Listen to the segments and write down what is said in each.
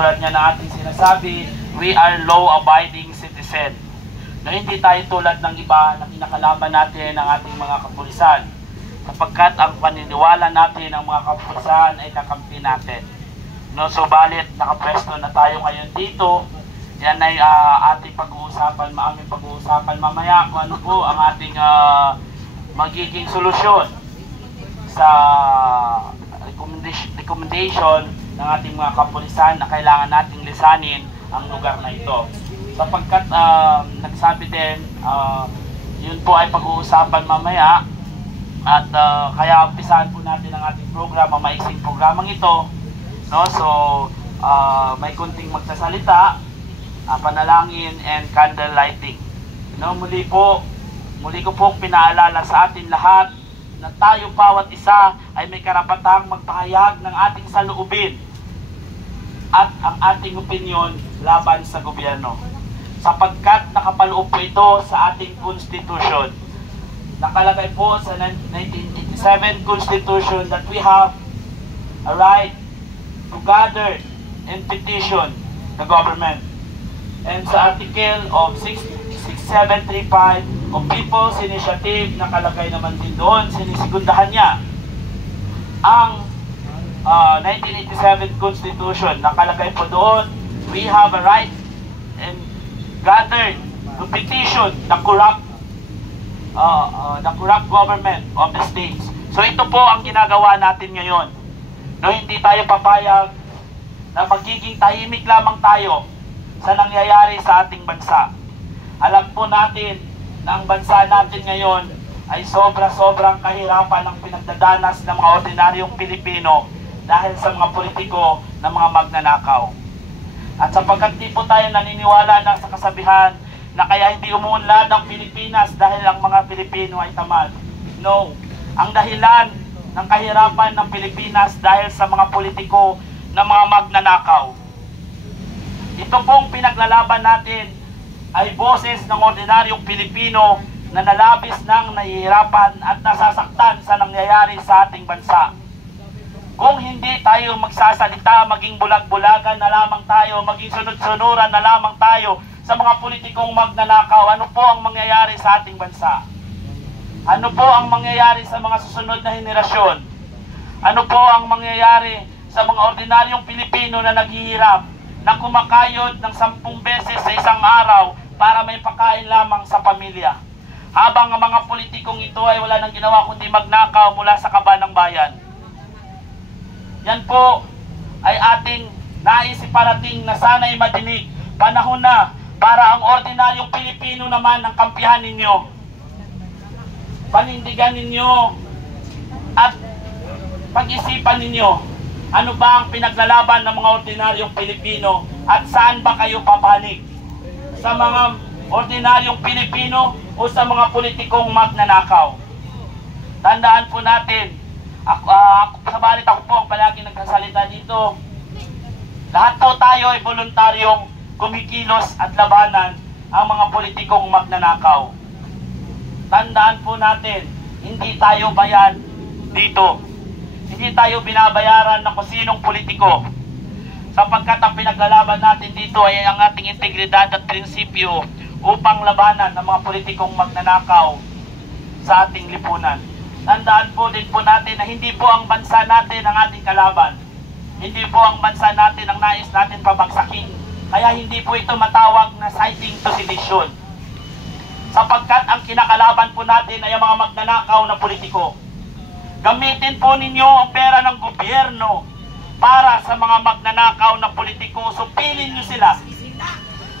tulad nga na ating sinasabi, we are law-abiding citizen. Na hindi tayo tulad ng iba na kinakalaban natin ng ating mga kapulisan. Sapagkat ang paniniwala natin ng mga kapulisan ay kakampi natin. No, subalit nakapwesto na tayo ngayon dito. Yan ay ating pag-uusapan, aming pag-uusapan mamaya kung ano po ang ating magiging solusyon sa recommendation ng ating mga kapulisan na kailangan nating lisanin ang lugar na ito. Sapagkat nagsabi din, yun po ay pag-uusapan mamaya at kaya umpisahan po natin ang ating programa, maiksing programang ito. No? So, may kunting magsasalita, panalangin and candle lighting. No? Muli ko pong pinaalala sa atin lahat na tayo bawat isa ay may karapatang magpahayag ng ating saloobin at ang ating opinyon laban sa gobyerno. Sapagkat nakapaloob po ito sa ating Constitution. Nakalagay po sa 1987 Constitution that we have a right to gather and petition the government. And sa article of 6735 of People's Initiative, nakalagay naman din doon, sinisigundahan niya ang 1987 Constitution. Nakalagay po doon, we have a right and gather to petition the corrupt government of the states. So ito po ang ginagawa natin ngayon. No, hindi tayo papayag na magiging tahimik lamang tayo sa nangyayari sa ating bansa. Alam po natin na ang bansa natin ngayon ay sobrang kahirapan ang pinagdadanas ng mga ordinaryong Pilipino dahil sa mga politiko na mga magnanakaw. At sapagkat di po tayo naniniwala na sa kasabihan na kaya hindi umuunlad ang Pilipinas dahil ang mga Pilipino ay tamad. No. Ang dahilan ng kahirapan ng Pilipinas dahil sa mga politiko na mga magnanakaw. Ito pong pinaglalaban natin ay boses ng ordinaryong Pilipino na nalabis ng nahihirapan at nasasaktan sa nangyayari sa ating bansa. Kung hindi tayo magsasalita, maging bulag-bulagan na lamang tayo, maging sunod-sunuran na lamang tayo sa mga politikong magnanakaw, ano po ang mangyayari sa ating bansa? Ano po ang mangyayari sa mga susunod na henerasyon? Ano po ang mangyayari sa mga ordinaryong Pilipino na naghihirap, na kumakayod ng 10 beses sa isang araw para may pagkain lamang sa pamilya? Habang ang mga politikong ito ay wala nang ginawa kundi magnakaw mula sa kaba ng bayan. Yan po ay ating nais iparating na sana'y madinig. Panahon na para ang ordinaryong Pilipino naman ang kampihan ninyo. Panindigan ninyo at pag-isipan ninyo, ano ba ang pinaglalaban ng mga ordinaryong Pilipino at saan ba kayo papanig? Sa mga ordinaryong Pilipino o sa mga politikong magnanakaw? Tandaan po natin, sabalit ako po ang palagi nagsasalita dito, lahat po tayo ay voluntaryong kumikilos at labanan ang mga politikong magnanakaw. Tandaan po natin, hindi tayo bayan dito. Hindi tayo binabayaran ng kung sinong politiko. Sapagkat ang pinaglalaban natin dito ay ang ating integridad at prinsipyo upang labanan ng mga politikong magnanakaw sa ating lipunan. Tandaan po din po natin na hindi po ang bansa natin ang ating kalaban. Hindi po ang bansa natin ang nais natin pabagsakin. Kaya hindi po ito matawag na citing to sedition. Sapagkat ang kinakalaban po natin ay ang mga magnanakaw na politiko. Gamitin po ninyo ang pera ng gobyerno para sa mga magnanakaw na politiko. Supilin nyo sila.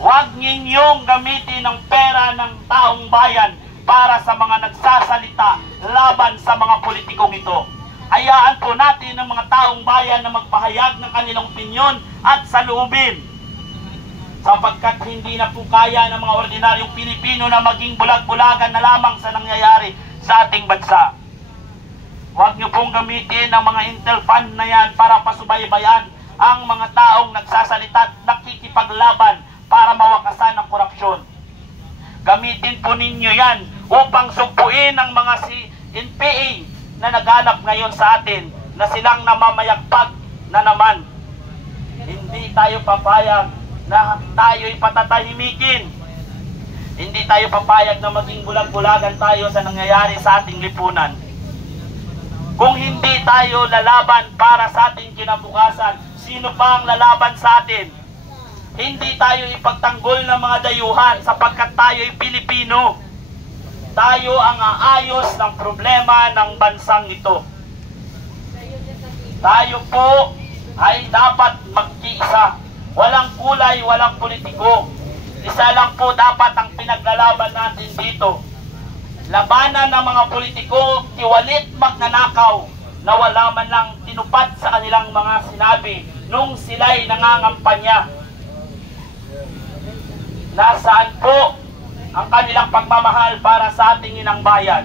Huwag ninyong gamitin ang pera ng taong bayan para sa mga nagsasalita laban sa mga politikong ito. Hayaan po natin ang mga taong bayan na magpahayag ng kanilang opinyon at saloobin. Sapagkat hindi na po kaya ng mga ordinaryong Pilipino na maging bulag-bulagan na lamang sa nangyayari sa ating bansa. Huwag niyo pong gamitin ang mga intel fund na yan para pasubaybayan ang mga taong nagsasalita at nakikipaglaban para mawakasan ang korupsyon. Gamitin po ninyo yan upang sugpuin ang mga NPA na naghanap ngayon sa atin na silang namamayagpag na naman. Hindi tayo papayag na tayo'y patatahimikin. Hindi tayo papayag na maging bulag-bulagan tayo sa nangyayari sa ating lipunan. Kung hindi tayo lalaban para sa ating kinabukasan, sino pa ang lalaban sa atin? Hindi tayo ipagtanggol ng mga dayuhan sapagkat tayo'y Pilipino. Tayo ang aayos ng problema ng bansang ito. Tayo po ay dapat magkiisa. Walang kulay, walang politiko. Isa lang po dapat ang pinaglalaban natin dito. Labanan ng mga politiko, tiwalit magnanakaw na wala man lang tinupad sa kanilang mga sinabi nung sila'y nangangampanya. Nasaan po ang kanilang pagmamahal para sa ating inang bayan?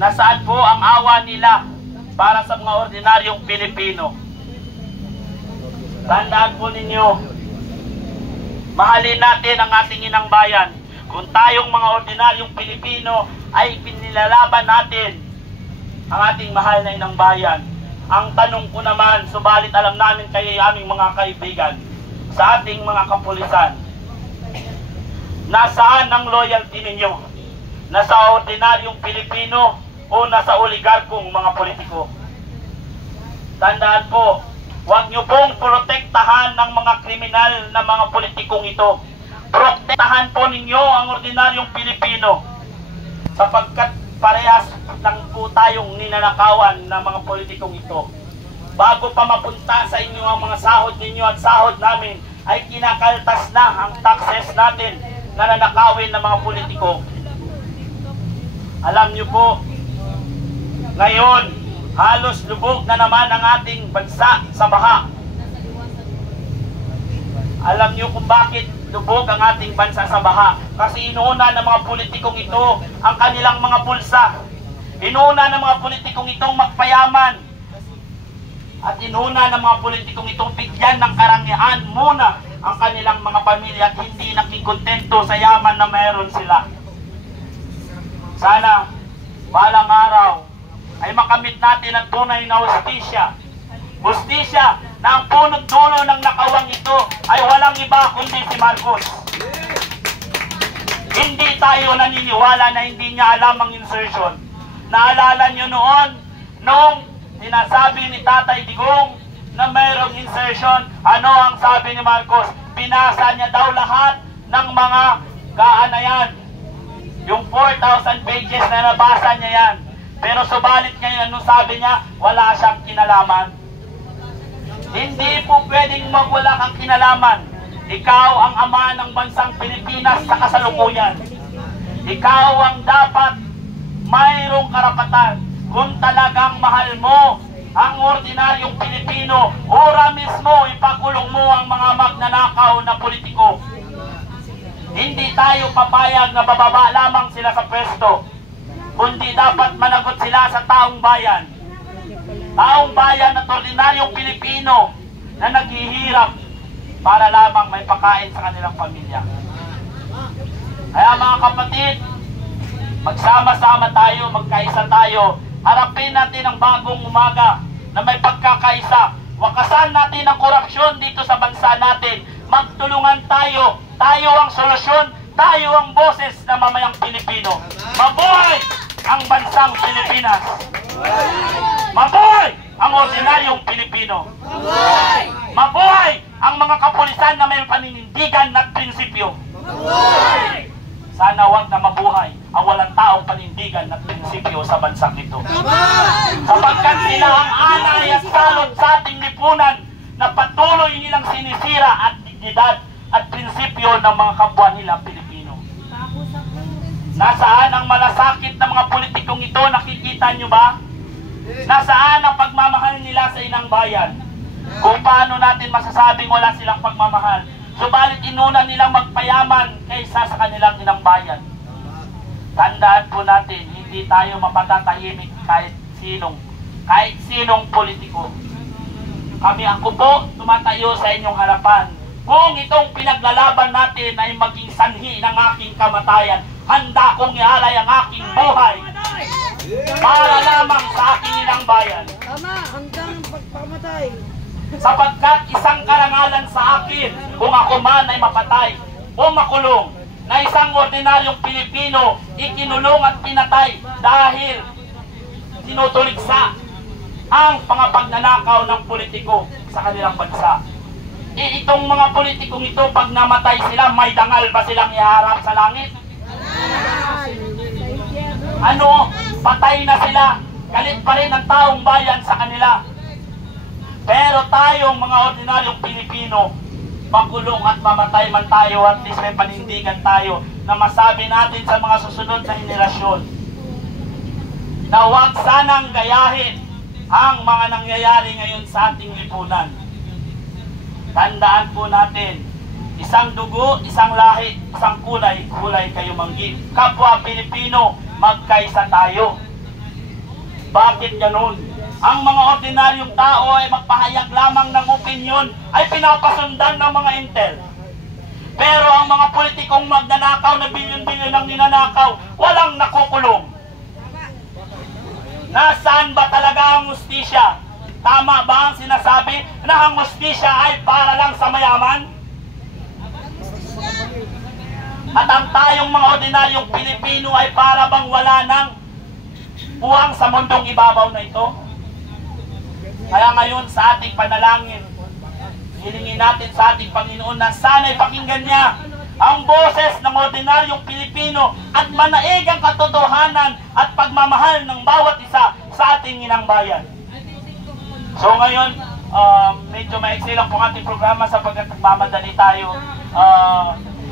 Nasaan po ang awa nila para sa mga ordinaryong Pilipino? Tandaan po ninyo, mahalin natin ang ating inang bayan. Kung tayong mga ordinaryong Pilipino ay pinilalaban natin ang ating mahal na inang bayan. Ang tanong ko naman, subalit alam namin kayo aming mga kaibigan, sa ating mga kapulisan, nasaan ang loyalty ninyo? Nasa ordinaryong Pilipino o nasa oligarkong mga politiko? Tandaan po, huwag nyo pong protektahan ng mga kriminal na mga politikong ito. Protektahan po ninyo ang ordinaryong Pilipino sapagkat parehas lang po tayong ninanakawan ng mga politikong ito. Bago pa mapunta sa inyo ang mga sahod ninyo at sahod namin, ay kinakaltas na ang taxes natin na nanakawin ng mga politiko. Alam nyo po, ngayon, halos lubog na naman ang ating bansa sa baha. Alam nyo kung bakit lubog ang ating bansa sa baha? Kasi inuuna ng mga politikong ito ang kanilang mga bulsa. Inuuna ng mga politikong itong magpayaman. At inuuna ng mga politikong itong bigyan ng karangyaan muna ang kanilang mga pamilya at hindi naging kontento sa yaman na mayroon sila. Sana, balang araw, ay makamit natin ang tunay na hustisya. Hustisya na ang punot dulo ng nakawang ito ay walang iba kundi si Marcos. Hindi tayo naniniwala na hindi niya alam ang insertion. Naalala nyo noong sinasabi ni Tatay Digong na mayroong insertion, ano ang sabi ni Marcos? Binasa niya daw lahat ng mga kaanayan. Yung 4,000 pages na nabasa niya yan. Pero subalit ngayon, ano sabi niya? Wala siyang kinalaman. Hindi po pwedeng magwala kang kinalaman. Ikaw ang ama ng bansang Pilipinas sa kasalukuyan. Ikaw ang dapat mayroong karapatan. Kung talagang mahal mo ang ordinaryong Pilipino, ora mismo ipakulong mo ang mga magnanakaw na politiko. Hindi tayo papayag na bababa lamang sila sa pwesto, kundi dapat managot sila sa taong bayan. Taong bayan at ordinaryong Pilipino na naghihirap para lamang may pakain sa kanilang pamilya. Kaya mga kapatid, magsama-sama tayo, magkaisa tayo. Harapin natin ang bagong umaga na may pagkakaisa. Wakasan natin ang korupsyon dito sa bansa natin. Magtulungan tayo. Tayo ang solusyon. Tayo ang boses ng mamayang Pilipino. Mabuhay ang bansang Pilipinas. Mabuhay ang ordinaryong Pilipino. Mabuhay ang mga kapulisan na may paninindigan at prinsipyo. Sana wag na mabuhay ang walang taong panindigan at prinsipyo sa bansang ito. Sapagkat sila ang alay at salot sa ating lipunan na patuloy nilang sinisira at dignidad at prinsipyo ng mga kapwa nila Pilipino. Nasaan ang malasakit ng mga politikong ito? Nakikita nyo ba? Nasaan ang pagmamahal nila sa inang bayan? Kung paano natin masasabing wala silang pagmamahal? Subalit inuna nilang magpayaman kaysa sa kanilang inang bayan. Tandaan po natin, hindi tayo mapatatahimik kahit sinong politiko. Ako po, tumatayo sa inyong harapan. Kung itong pinaglalaban natin ay maging sanhi ng aking kamatayan, handa kong ialay ang aking buhay para lamang sa aking inang bayan. Tama, hanggang pagpamatay. Sapagkat isang pangalan sa akin kung ako man ay mapatay o makulong. Na isang ordinaryong Pilipino ikinulong at pinatay dahil tinutuligsa ang pangapagnanakaw ng politiko sa kanilang bansa. Itong mga politikong ito, pag namatay sila, may dangal ba silang iharap sa langit? Ano? Patay na sila. Galit pa rin ang taong bayan sa kanila. Pero tayong mga ordinaryong Pilipino, makulong at mamatay man tayo, at least may panindigan tayo na masabi natin sa mga susunod na henerasyon na huwag sanang gayahin ang mga nangyayari ngayon sa ating lipunan. Tandaan po natin, isang dugo, isang lahi, isang kulay, kulay kayo manggit. Kapwa Pilipino, magkaisa tayo. Bakit ganun? Ang mga ordinaryong tao ay magpahayag lamang ng opinyon ay pinapasundan ng mga intel. Pero ang mga politikong magnanakaw na bilyon-bilyon ang ninanakaw, walang nakukulong. Nasaan ba talaga ang hustisya? Tama ba ang sinasabi na ang hustisya ay para lang sa mayaman? At ang tayong mga ordinaryong Pilipino ay para bang wala ng buwang sa mundong ibabaw na ito? Kaya ngayon sa ating panalangin, hilingin natin sa ating Panginoon na sana'y pakinggan niya ang boses ng ordinaryong Pilipino at manaig ang katotohanan at pagmamahal ng bawat isa sa ating inang bayan. So ngayon, medyo maiksi lang po ang ating programa sapagkat nagmamadali tayo.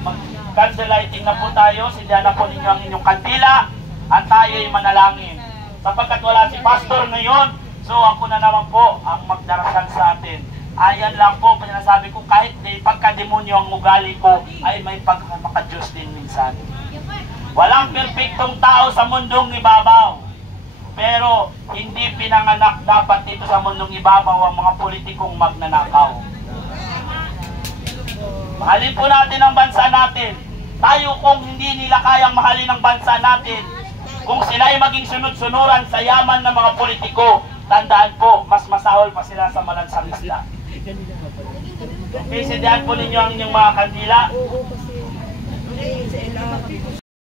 Mag-candle lighting na po tayo, sindihan na po ninyo ang inyong kandila at tayo'y manalangin. Sapagkat wala si Pastor ngayon, so ako na naman po ang magdarasal sa atin. Ayan lang po, pinasabi ko, kahit pagka-demonyo ang ugali ko, ay may pagmaka-Diyos din minsan. Walang perfectong tao sa mundong ibabaw. Pero hindi pinanganak dapat dito sa mundong ibabaw ang mga politikong magnanakaw. Mahalin po natin ang bansa natin. Tayo kung hindi nila kayang mahalin ang bansa natin, kung sila ay maging sunod-sunuran sa yaman ng mga politiko, tandaan po, mas masahol pa sila sa malansang isla. Okay, sindihan po ninyo ang inyong mga kandila.